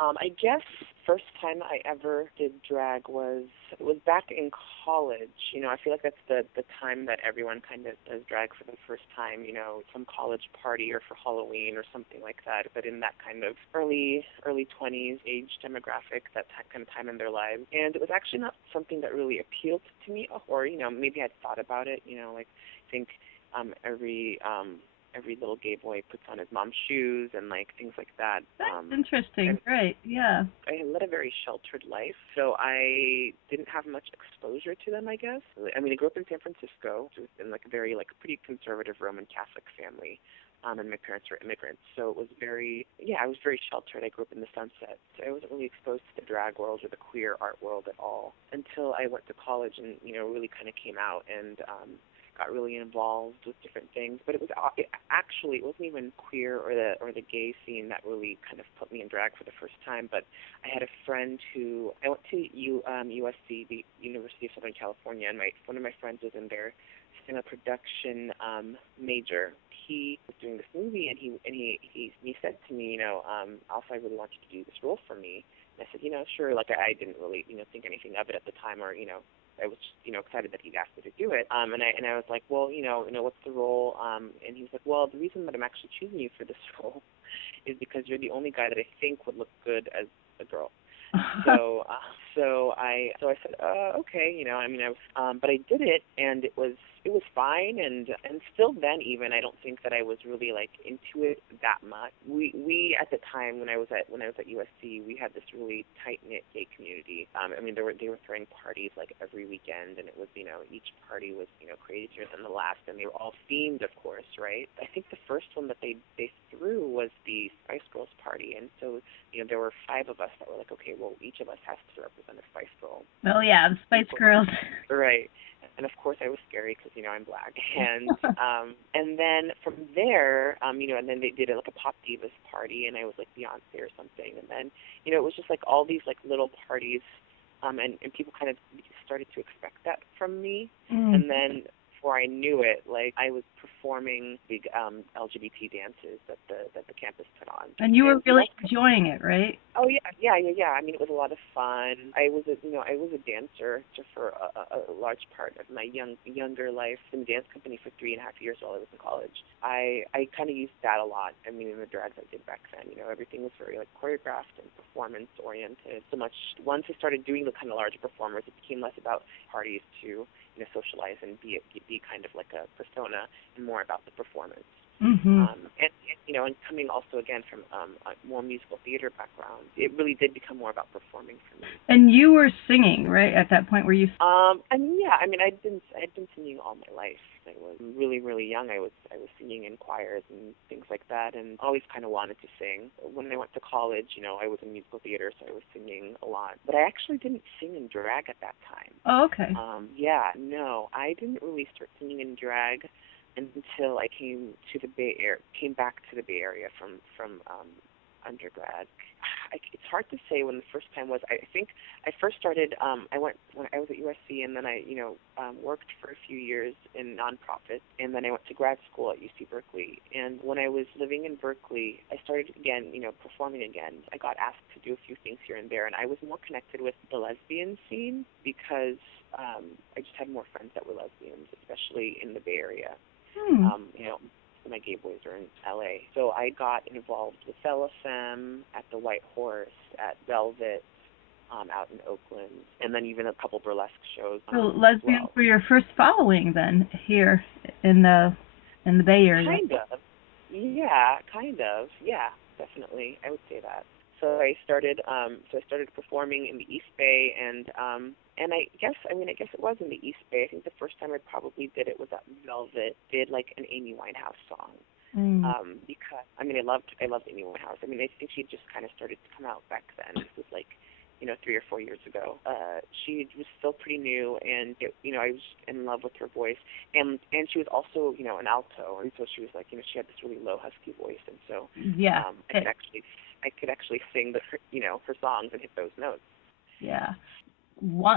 I guess first time I ever did drag was back in college. I feel like that's the time that everyone kind of does drag for the first time. Some college party or for Halloween or something like that. But in that kind of early 20s age demographic, that kind of time in their lives, and it was actually not something that really appealed to me, or maybe I'd thought about it. Like I think every little gay boy puts on his mom's shoes and like things like that. That's interesting. Great. Yeah. I led a very sheltered life, so I didn't have much exposure to them, I guess. I mean, I grew up in San Francisco, in like a very pretty conservative Roman Catholic family. And my parents were immigrants, so it was I was very sheltered. I grew up in the Sunset, so I wasn't really exposed to the drag world or the queer art world at all until I went to college and, really kind of came out and got really involved with different things. But it wasn't even queer or the gay scene that really kind of put me in drag for the first time. But I had a friend who I went to USC, the University of Southern California, and one of my friends was in there cinema production major. He was doing this movie, and he said to me, also, I really want you to do this role for me. And I said, sure. Like I didn't really, think anything of it at the time, or I was just, excited that he'd asked me to do it. And I was like, well, what's the role? And he was like, well, the reason that I'm actually choosing you for this role is because you're the only guy that I think would look good as a girl. So I said, okay, but I did it, and it was fine, and still then even I don't think that I was really into it that much. We at the time when I was at USC, we had this really tight knit gay community. They were throwing parties every weekend, and it was each party was crazier than the last, and they were all themed, of course, right? I think the first one that they threw was the Spice Girls party, and so there were 5 of us that were like, okay, well, each of us has to represent a Spice Girl. Oh yeah, the Spice Girls. Right. And of course I was scary because I'm black, and then from there, and then they did a Pop Divas party, and I was like Beyonce or something, and then it was just all these little parties, and people kind of started to expect that from me, and then before I knew it, I was performing big LGBT dances that the campus put on. And you were really enjoying it, right? Oh yeah. It was a lot of fun. I was a dancer for a large part of my younger life in the dance company for 3.5 years while I was in college. I kind of used that a lot. In the drags I did back then, everything was very choreographed and performance oriented. So much once I started doing the kind of larger performers, it became less about parties to socialize and be kind of like a persona, and more about the performance. Mm-hmm. And coming also again from a more musical theater background, it really did become more about performing for me. And you were singing, right, at that point? Were you? I'd been singing all my life. I was really, really young. I was singing in choirs and things like that, and always kind of wanted to sing. When I went to college, I was in musical theater, so I was singing a lot. But I actually didn't sing in drag at that time. Oh, okay. I didn't really start singing in drag until I came back to the Bay Area from undergrad. It's hard to say when the first time was. I think I first started. I went when I was at USC, and then I worked for a few years in nonprofits, and then I went to grad school at UC Berkeley. And when I was living in Berkeley, I started again, performing again. I got asked to do a few things here and there, and I was more connected with the lesbian scene because I just had more friends that were lesbians, especially in the Bay Area. My gay boys are in LA. So I got involved with Fellafemme, at the White Horse, at Velvet, out in Oakland, and then even a couple burlesque shows. So lesbians were your first following then here in the Bay Area? Kind of. Yeah, definitely. I would say that. So I started performing in the East Bay, and I guess it was in the East Bay. I think the first time I probably did it was at Velvet, did an Amy Winehouse song. Because I loved Amy Winehouse. I think she just kind of started to come out back then. This was 3 or 4 years ago. She was still pretty new, and I was in love with her voice, and she was also an alto, and so she was she had this really low husky voice, and so I could actually sing her songs and hit those notes. Yeah.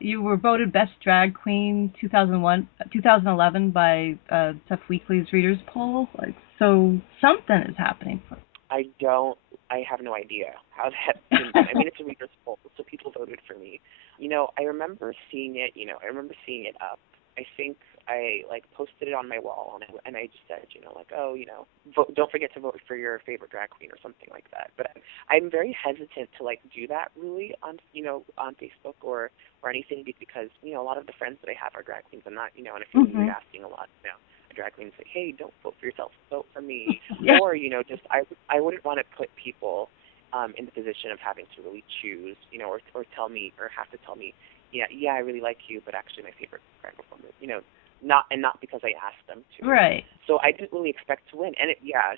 You were voted Best Drag Queen 2011 by Tough Weekly's Readers Poll. So something is happening. I have no idea how that came done. I mean, it's a reader's poll, so people voted for me. I remember seeing it, I remember seeing it up. I think I posted it on my wall, and I just said, vote, don't forget to vote for your favorite drag queen or something like that. But I'm very hesitant to do that really on on Facebook or anything, because a lot of the friends that I have are drag queens. I'm not, and I feel weird asking a lot drag queens say, hey, don't vote for yourself, vote for me. Yeah. Or just I wouldn't want to put people in the position of having to really choose, or tell me, or have to tell me, yeah, I really like you, but actually my favorite drag performer, not because I asked them to. Right. So I didn't really expect to win, and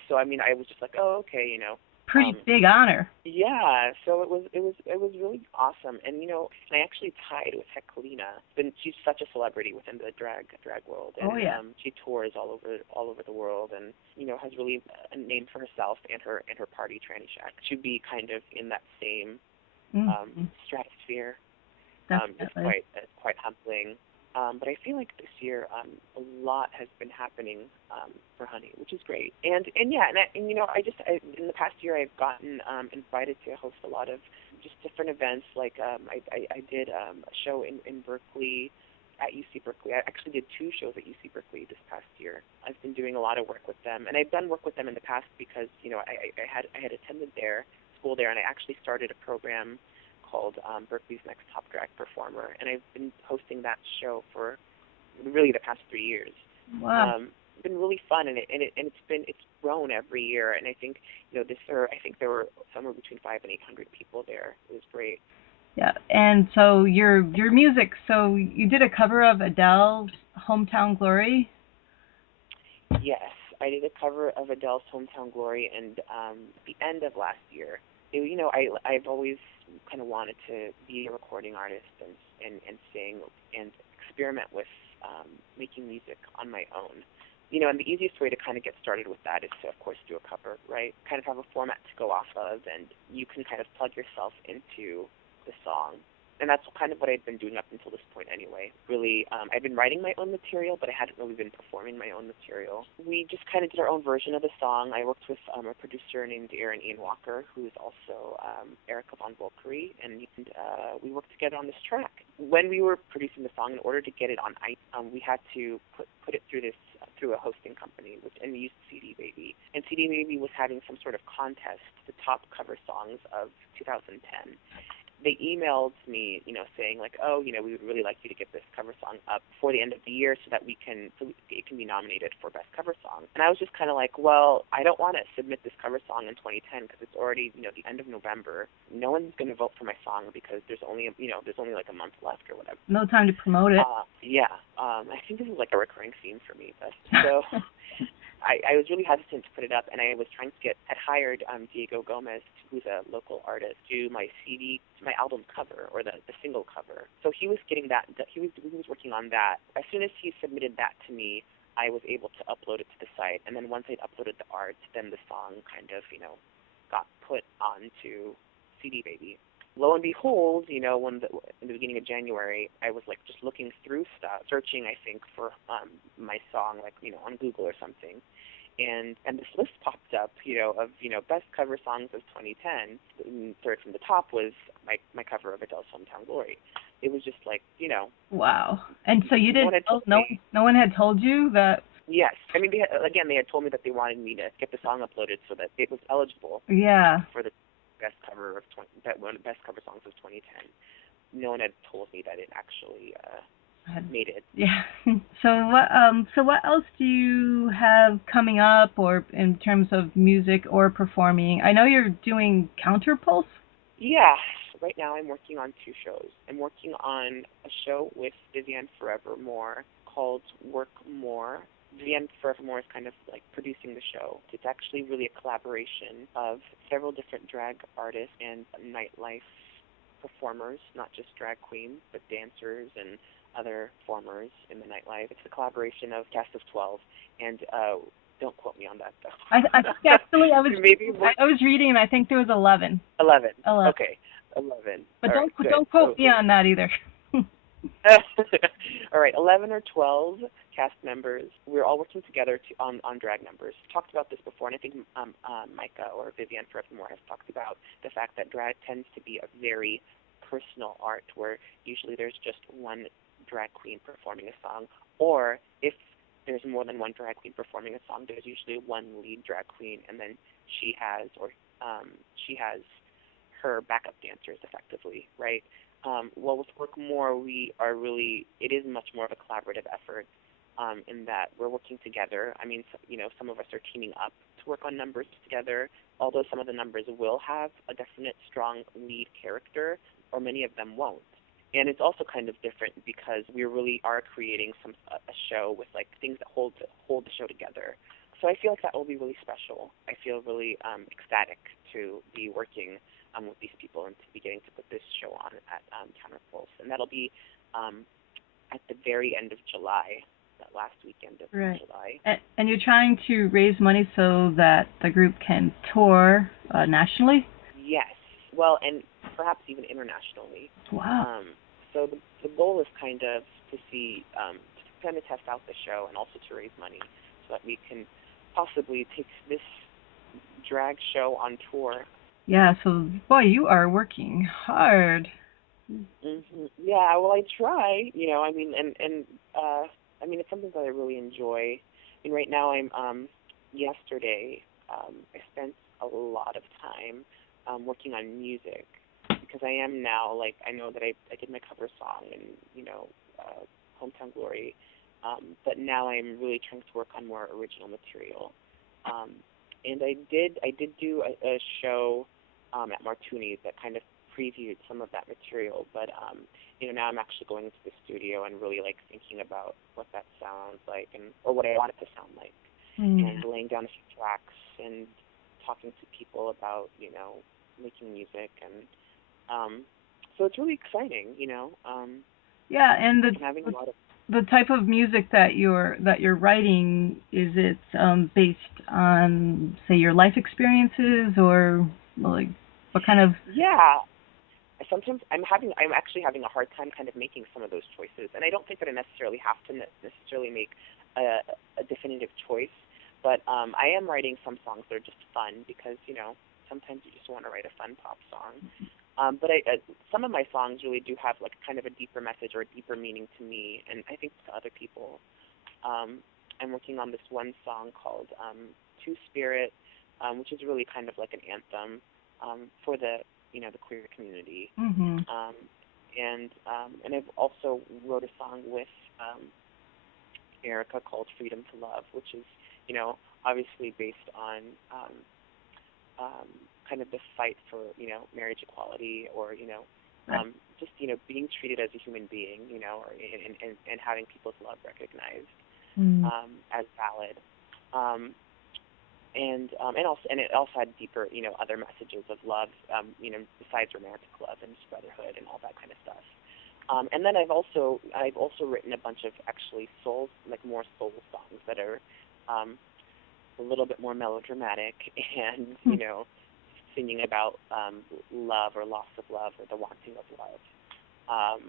so I mean, I was just like, oh, okay, Pretty big honor. Yeah, so it was really awesome, and I actually tied with Heklina. She's such a celebrity within the drag world, and she tours all over the world, and has really a name for herself and her party, Tranny Shack, to be kind of in that same stratosphere. It's quite humbling. But I feel like this year a lot has been happening for Honey, which is great. And in the past year I've gotten invited to host a lot of just different events. I did a show in Berkeley, at UC Berkeley. I actually did 2 shows at UC Berkeley this past year. I've been doing a lot of work with them, and I've done work with them in the past because I had attended their school there, and I actually started a program called Berkeley's Next Top Drag Performer, and I've been hosting that show for really the past 3 years. Wow. It's been really fun, and it's grown every year. And I think this year I think there were somewhere between 500 and 800 people there. It was great. Yeah, and so your music. So you did a cover of Adele's "Hometown Glory." Yes, I did a cover of Adele's "Hometown Glory," and the end of last year. I've always kind of wanted to be a recording artist and sing and experiment with making music on my own. And the easiest way to kind of get started with that is to, of course, do a cover, right? Kind of have a format to go off of, and you can kind of plug yourself into the song. And that's kind of what I'd been doing up until this point anyway. Really, I'd been writing my own material, but I hadn't really been performing my own material. We just kind of did our own version of the song. I worked with a producer named Aaron Ian Walker, who is also Erica Von Volkery, and we worked together on this track. When we were producing the song, in order to get it on iTunes, we had to put it through a hosting company, and we used CD Baby. And CD Baby was having some sort of contest, the top cover songs of 2010. They emailed me, saying oh, we would really like you to get this cover song up before the end of the year so it can be nominated for Best Cover Song. And I was just kind of well, I don't want to submit this cover song in 2010 because it's already, the end of November. No one's going to vote for my song because there's only a month left or whatever. No time to promote it. I think this is a recurring theme for me. So I was really hesitant to put it up, and I was trying to had hired Diego Gomez, who's a local artist, to my album cover, or the single cover. So he was getting that. He was working on that. As soon as he submitted that to me, I was able to upload it to the site. And then once I'd uploaded the art, then the song kind of got put onto CD Baby. Lo and behold, in the beginning of January, I was just looking through stuff, searching, I think, for my song, on Google or something, and this list popped up, of best cover songs of 2010. And third from the top was my cover of Adele's "Hometown Glory." It was just wow. And so you didn't? No one had told you that? Yes, I mean, they had told me that they wanted me to get the song uploaded so that it was eligible. Yeah. For the best cover of one of the best cover songs of 2010. No one had told me that it actually made it. Yeah. So what else do you have coming up, or in terms of music or performing? I know you're doing Counterpulse. Yeah. Right now I'm working on 2 shows. I'm working on a show with Vivienne Forevermore called Work More. Vivienne Forevermore is kind of producing the show. It's actually really a collaboration of several different drag artists and nightlife performers, not just drag queens, but dancers and other performers in the nightlife. It's a collaboration of cast of 12, and don't quote me on that though. I think actually I was reading, and I think there was 11. 11. Okay, 11. But don't quote me on that either. All right, 11 or 12 cast members. We're all working together on drag numbers. Talked about this before, and I think Micah or Vivian Forevermore has talked about the fact that drag tends to be a very personal art, where usually there's just one drag queen performing a song, or if there's more than one drag queen performing a song, there's usually one lead drag queen, and then she has her backup dancers, effectively, right? Well, with Work More, it is much more of a collaborative effort, in that we're working together. I mean, some of us are teaming up to work on numbers together, although some of the numbers will have a definite strong lead character, or many of them won't. And it's also kind of different because we really are creating a show with like things that hold the show together. So I feel like that will be really special. I feel really ecstatic to be working with these people and to be getting to put this show on at Counterpulse. And that'll be at the very end of July, that last weekend of July. And you're trying to raise money so that the group can tour nationally? Yes. Well, and perhaps even internationally. Wow. So the goal is kind of to test out the show and also to raise money so that we can possibly take this drag show on tour. Yeah, so, boy, you are working hard. Mm-hmm. Yeah, well, I try, I mean, I mean, it's something that I really enjoy. I mean, right now yesterday, I spent a lot of time working on music, because I am now, like, I know that I did my cover song and, Hometown Glory, but now I'm really trying to work on more original material. And I did do a show at Martuni's that kind of previewed some of that material, but now I'm actually going into the studio and really like thinking about what that sounds like, or what I want it to sound like, and laying down a few tracks and talking to people about making music, and so it's really exciting, Yeah, and having a lot of the type of music that you're writing, is it based on, say, your life experiences, or like what kind of? Yeah. Sometimes I'm actually having a hard time kind of making some of those choices, and I don't think that I necessarily have to necessarily make a definitive choice, but I am writing some songs that are just fun, because sometimes you just want to write a fun pop song. But some of my songs really do have like kind of a deeper message or a deeper meaning to me, and I think to other people. I'm working on this one song called Two Spirit, which is really kind of like an anthem for the the queer community. Mm-hmm. And I've also wrote a song with Erica called Freedom to Love, which is obviously based on kind of the fight for marriage equality, or just being treated as a human being, or and having people's love recognized as valid. And it also had deeper other messages of love, besides romantic love and brotherhood and all that kind of stuff. And then I've also written a bunch of actually more soul songs that are a little bit more melodramatic, and singing about love, or loss of love, or the wanting of love.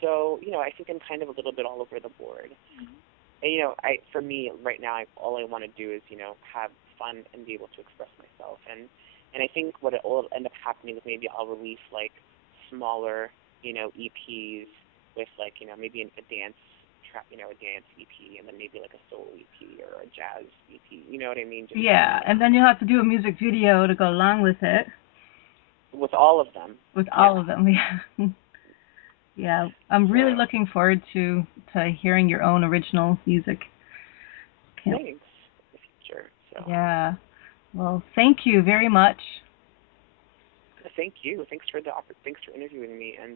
So I think I'm kind of a little bit all over the board. And, for me right now, all I want to do is have fun and be able to express myself. And I think what it will end up happening is maybe I'll release like smaller EPs with like maybe a dance track, a dance EP, and then maybe like a soul EP or a jazz EP. You know what I mean? Just and then you'll have to do a music video to go along with it. With all of them. With all of them, yeah. Yeah, I'm really looking forward to hearing your own original music. Thanks. In the future. So. Yeah. Well, thank you very much. Thank you. Thanks for interviewing me, and